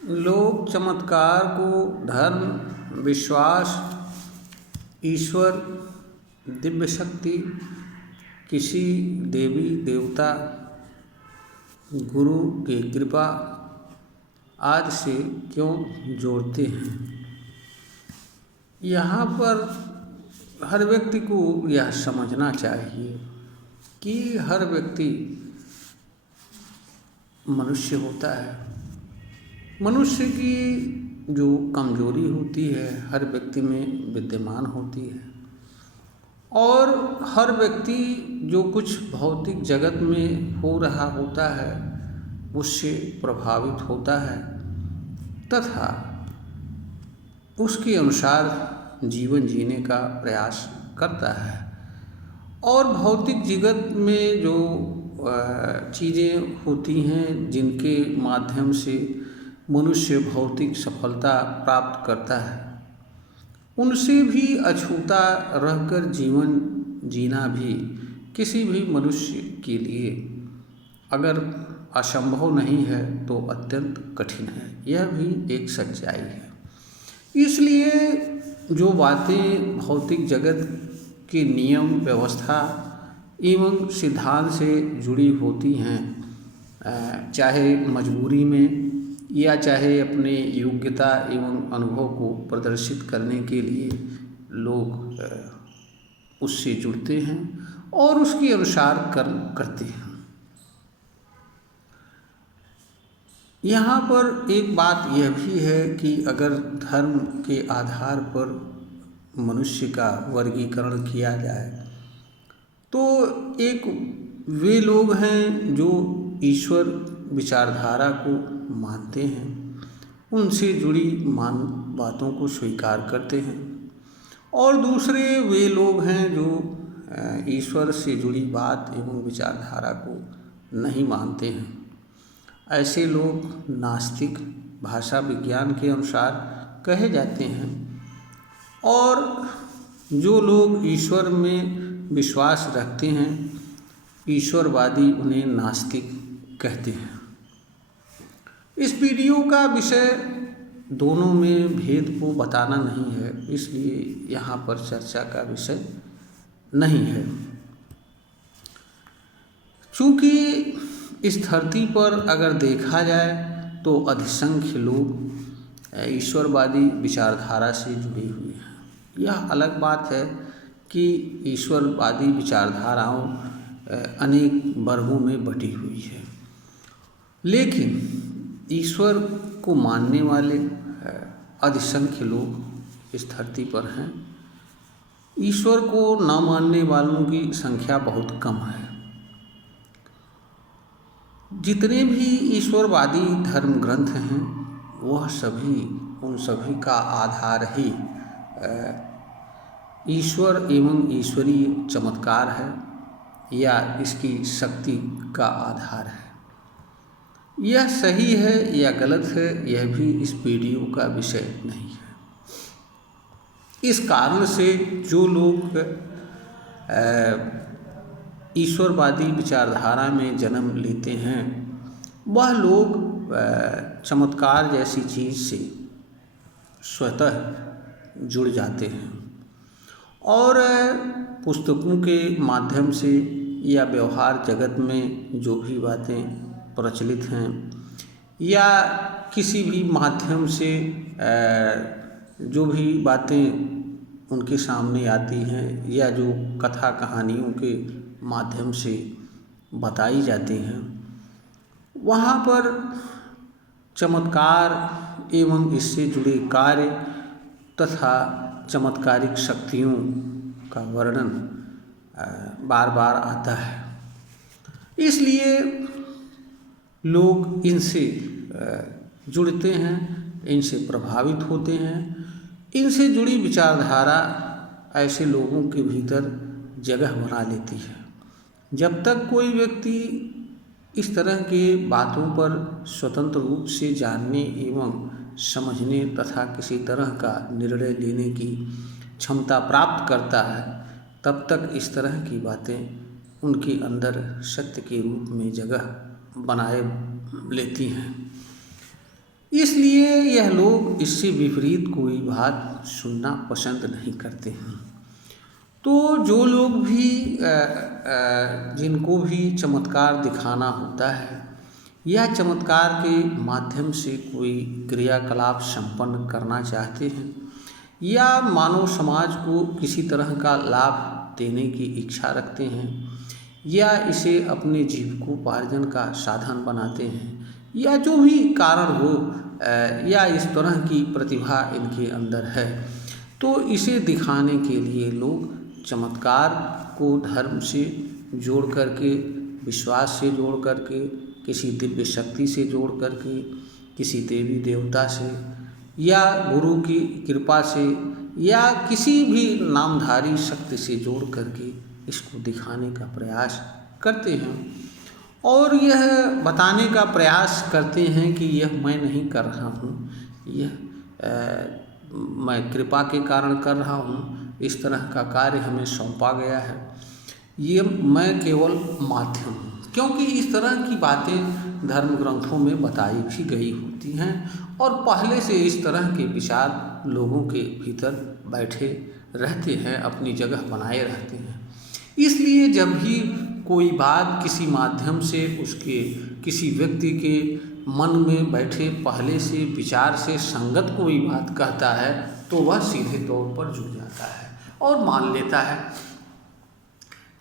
लोग चमत्कार को धर्म, विश्वास, ईश्वर, दिव्य शक्ति, किसी देवी देवता, गुरु की कृपा आदि से क्यों जोड़ते हैं? यहाँ पर हर व्यक्ति को यह समझना चाहिए कि हर व्यक्ति मनुष्य होता है। मनुष्य की जो कमजोरी होती है हर व्यक्ति में विद्यमान होती है और हर व्यक्ति जो कुछ भौतिक जगत में हो रहा होता है उससे प्रभावित होता है तथा उसके अनुसार जीवन जीने का प्रयास करता है। और भौतिक जगत में जो चीज़ें होती हैं जिनके माध्यम से मनुष्य भौतिक सफलता प्राप्त करता है उनसे भी अछूता रहकर जीवन जीना भी किसी भी मनुष्य के लिए अगर असंभव नहीं है तो अत्यंत कठिन है। यह भी एक सच्चाई है। इसलिए जो बातें भौतिक जगत के नियम व्यवस्था एवं सिद्धांत से जुड़ी होती हैं, चाहे मजबूरी में या चाहे अपने योग्यता एवं अनुभव को प्रदर्शित करने के लिए लोग उससे जुड़ते हैं और उसके अनुसार करते हैं। यहाँ पर एक बात यह भी है कि अगर धर्म के आधार पर मनुष्य का वर्गीकरण किया जाए तो एक वे लोग हैं जो ईश्वर विचारधारा को मानते हैं, उनसे जुड़ी बातों को स्वीकार करते हैं और दूसरे वे लोग हैं जो ईश्वर से जुड़ी बात एवं विचारधारा को नहीं मानते हैं। ऐसे लोग नास्तिक भाषा विज्ञान के अनुसार कहे जाते हैं और जो लोग ईश्वर में विश्वास रखते हैं ईश्वरवादी उन्हें नास्तिक कहते हैं। इस वीडियो का विषय दोनों में भेद को बताना नहीं है, इसलिए यहाँ पर चर्चा का विषय नहीं है। चूँकि इस धरती पर अगर देखा जाए तो अधिसंख्य लोग ईश्वरवादी विचारधारा से जुड़े हुए हैं। यह अलग बात है कि ईश्वरवादी विचारधाराओं अनेक वर्गों में बटी हुई है, लेकिन ईश्वर को मानने वाले अधिसंख्य लोग इस धरती पर हैं। ईश्वर को न मानने वालों की संख्या बहुत कम है। जितने भी ईश्वरवादी धर्म ग्रंथ हैं वह सभी उन सभी का आधार ही ईश्वर एवं ईश्वरीय चमत्कार है या इसकी शक्ति का आधार है। यह सही है या गलत है यह भी इस वीडियो का विषय नहीं है। इस कारण से जो लोग ईश्वरवादी विचारधारा में जन्म लेते हैं वह लोग चमत्कार जैसी चीज़ से स्वतः जुड़ जाते हैं और पुस्तकों के माध्यम से या व्यवहार जगत में जो भी बातें प्रचलित हैं या किसी भी माध्यम से जो भी बातें उनके सामने आती हैं या जो कथा कहानियों के माध्यम से बताई जाती हैं वहाँ पर चमत्कार एवं इससे जुड़े कार्य तथा चमत्कारिक शक्तियों का वर्णन बार बार आता है। इसलिए लोग इनसे जुड़ते हैं, इनसे प्रभावित होते हैं। इनसे जुड़ी विचारधारा ऐसे लोगों के भीतर जगह बना लेती है। जब तक कोई व्यक्ति इस तरह के बातों पर स्वतंत्र रूप से जानने एवं समझने तथा किसी तरह का निर्णय लेने की क्षमता प्राप्त करता है तब तक इस तरह की बातें उनके अंदर सत्य के रूप में जगह बनाए लेती हैं। इसलिए यह लोग इससे विपरीत कोई बात सुनना पसंद नहीं करते हैं। तो जो लोग भी जिनको भी चमत्कार दिखाना होता है या चमत्कार के माध्यम से कोई क्रियाकलाप संपन्न करना चाहते हैं या मानव समाज को किसी तरह का लाभ देने की इच्छा रखते हैं या इसे अपने जीविकोपार्जन का साधन बनाते हैं या जो भी कारण हो या इस तरह की प्रतिभा इनके अंदर है, तो इसे दिखाने के लिए लोग चमत्कार को धर्म से जोड़ करके, विश्वास से जोड़ करके, किसी दिव्य शक्ति से जोड़ करके, किसी देवी देवता से या गुरु की कृपा से या किसी भी नामधारी शक्ति से जोड़ करके इसको दिखाने का प्रयास करते हैं और यह बताने का प्रयास करते हैं कि यह मैं नहीं कर रहा हूँ, यह मैं कृपा के कारण कर रहा हूँ, इस तरह का कार्य हमें सौंपा गया है, ये मैं केवल माध्यम हूँ। क्योंकि इस तरह की बातें धर्म ग्रंथों में बताई भी गई होती हैं और पहले से इस तरह के विचार लोगों के भीतर बैठे रहते हैं, अपनी जगह बनाए रहते हैं। इसलिए जब भी कोई बात किसी माध्यम से उसके किसी व्यक्ति के मन में बैठे पहले से विचार से संगत कोई बात कहता है तो वह सीधे तौर पर जुड़ जाता है और मान लेता है।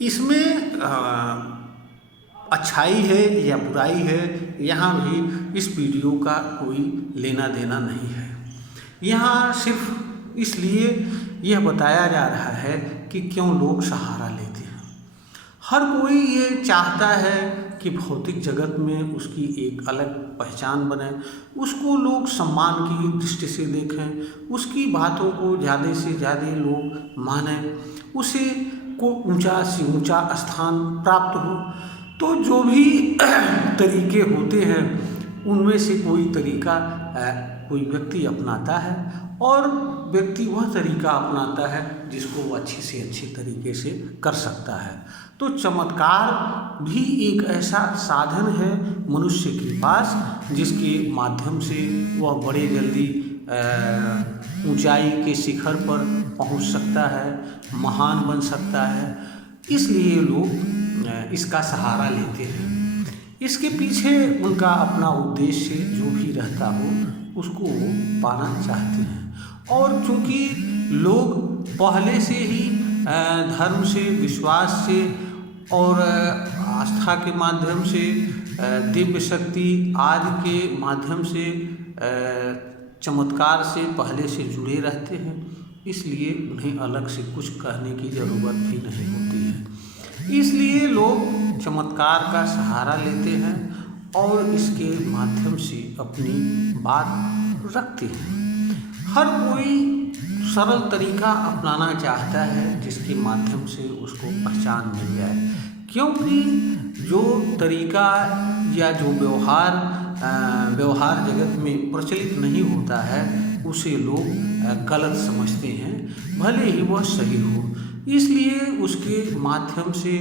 इसमें अच्छाई है या बुराई है, यहाँ भी इस वीडियो का कोई लेना देना नहीं है। यहाँ सिर्फ इसलिए यह बताया जा रहा है कि क्यों लोग सहारा लेते हैं। हर कोई ये चाहता है कि भौतिक जगत में उसकी एक अलग पहचान बने, उसको लोग सम्मान की दृष्टि से देखें, उसकी बातों को ज़्यादा से ज़्यादा लोग मानें, उसे को ऊंचा से ऊंचा स्थान प्राप्त हो। तो जो भी तरीके होते हैं उनमें से कोई तरीका कोई व्यक्ति अपनाता है और व्यक्ति वह तरीका अपनाता है जिसको वो अच्छे से अच्छे तरीके से कर सकता है। तो चमत्कार भी एक ऐसा साधन है मनुष्य के पास जिसके माध्यम से वह बड़े जल्दी ऊंचाई के शिखर पर पहुंच सकता है, महान बन सकता है। इसलिए लोग इसका सहारा लेते हैं। इसके पीछे उनका अपना उद्देश्य जो भी रहता हो उसको वो पाना चाहते हैं। और चूँकि लोग पहले से ही धर्म से, विश्वास से और आस्था के माध्यम से, दिव्य शक्ति आदि के माध्यम से, चमत्कार से पहले से जुड़े रहते हैं, इसलिए उन्हें अलग से कुछ कहने की ज़रूरत भी नहीं होती है। इसलिए लोग चमत्कार का सहारा लेते हैं और इसके माध्यम से अपनी बात रखते हैं। हर कोई सरल तरीका अपनाना चाहता है जिसके माध्यम से उसको पहचान मिल जाए, क्योंकि जो तरीका या जो व्यवहार जगत में प्रचलित नहीं होता है उसे लोग गलत समझते हैं, भले ही वह सही हो। इसलिए उसके माध्यम से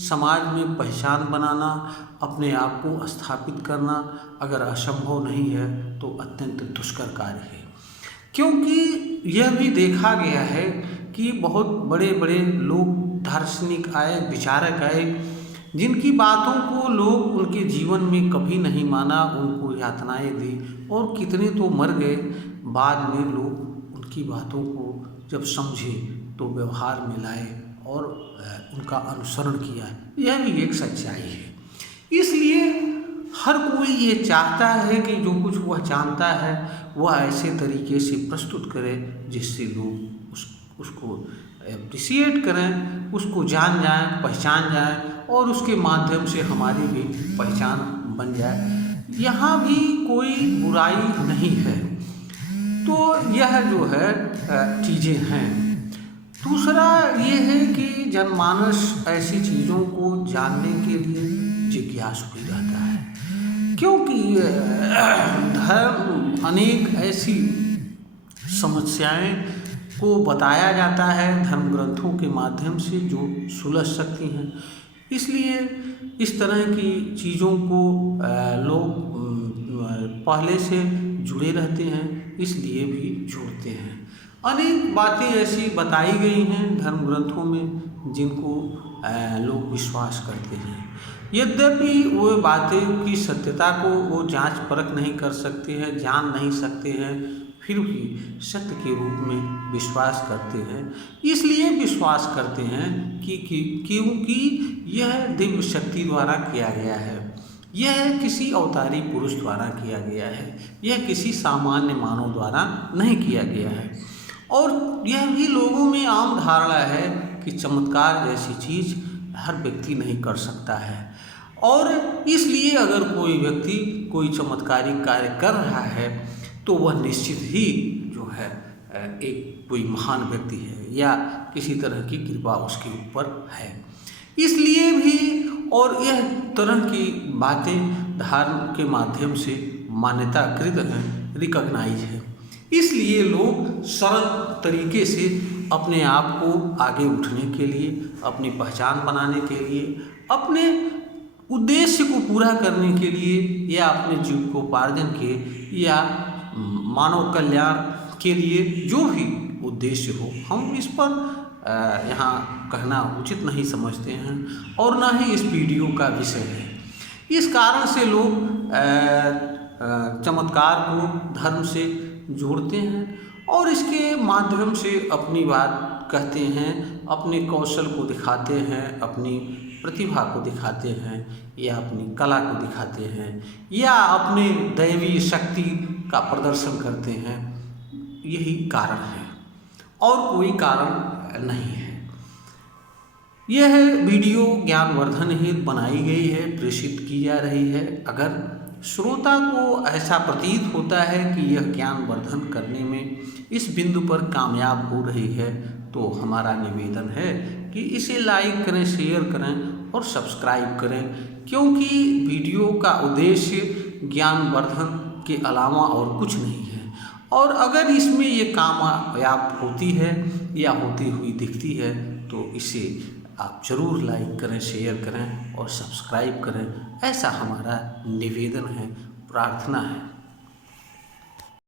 समाज में पहचान बनाना, अपने आप को स्थापित करना अगर असंभव नहीं है तो अत्यंत दुष्कर कार्य है। क्योंकि यह भी देखा गया है कि बहुत बड़े बड़े लोग, दार्शनिक आए, विचारक आए, जिनकी बातों को लोग उनके जीवन में कभी नहीं माना, उनको यातनाएं दी और कितने तो मर गए। बाद में लोग उनकी बातों को जब समझे तो व्यवहार में लाए और उनका अनुसरण किया। यह भी एक सच्चाई है। इसलिए हर कोई ये चाहता है कि जो कुछ वह जानता है वह ऐसे तरीके से प्रस्तुत करे जिससे लोग उसको अप्रिशिएट करें, उसको जान जाएं, पहचान जाएं और उसके माध्यम से हमारी भी पहचान बन जाए। यहाँ भी कोई बुराई नहीं है। तो यह जो है चीज़ें हैं। दूसरा ये है कि जनमानस ऐसी चीज़ों को जानने के लिए जिज्ञासु भी रहता है, क्योंकि धर्म अनेक ऐसी समस्याएं को बताया जाता है धर्म ग्रंथों के माध्यम से जो सुलझ सकती हैं। इसलिए इस तरह की चीज़ों को लोग पहले से जुड़े रहते हैं, इसलिए भी जुड़ते हैं। अनेक बातें ऐसी बताई गई हैं धर्म ग्रंथों में जिनको लोग विश्वास करते हैं। यद्यपि वो बातें की सत्यता को वो जांच परख नहीं कर सकते हैं, जान नहीं सकते हैं, फिर भी सत्य के रूप में विश्वास करते हैं। इसलिए विश्वास करते हैं क्योंकि यह दिव्य शक्ति द्वारा किया गया है, यह किसी अवतारी पुरुष द्वारा किया गया है, यह किसी सामान्य मानव द्वारा नहीं किया गया है। और यह भी लोगों में आम धारणा है कि चमत्कार जैसी चीज़ हर व्यक्ति नहीं कर सकता है, और इसलिए अगर कोई व्यक्ति कोई चमत्कारिक कार्य कर रहा है तो वह निश्चित ही जो है एक कोई महान व्यक्ति है या किसी तरह की कृपा उसके ऊपर है। इसलिए भी और यह तरह की बातें धर्म के माध्यम से मान्यताकृत हैं, रिकॉग्नाइज है। इसलिए लोग सरल तरीके से अपने आप को आगे उठने के लिए, अपनी पहचान बनाने के लिए, अपने उद्देश्य को पूरा करने के लिए या अपने जीविकोपार्जन के या मानव कल्याण के लिए जो भी उद्देश्य हो, हम इस पर यहाँ कहना उचित नहीं समझते हैं और ना ही इस वीडियो का विषय है। इस कारण से लोग चमत्कार को धर्म से जोड़ते हैं और इसके माध्यम से अपनी बात कहते हैं, अपने कौशल को दिखाते हैं, अपनी प्रतिभा को दिखाते हैं या अपनी कला को दिखाते हैं या अपने दैवीय शक्ति का प्रदर्शन करते हैं। यही कारण है और कोई कारण नहीं है। यह वीडियो ज्ञानवर्धन हेतु बनाई गई है, प्रेषित की जा रही है। अगर श्रोता को ऐसा प्रतीत होता है कि यह ज्ञानवर्धन करने में इस बिंदु पर कामयाब हो रही है तो हमारा निवेदन है कि इसे लाइक करें, शेयर करें और सब्सक्राइब करें, क्योंकि वीडियो का उद्देश्य ज्ञानवर्धन के अलावा और कुछ नहीं है। और अगर इसमें ये कामयाब होती है या होती हुई दिखती है तो इसे आप ज़रूर लाइक करें, शेयर करें और सब्सक्राइब करें, ऐसा हमारा निवेदन है, प्रार्थना है।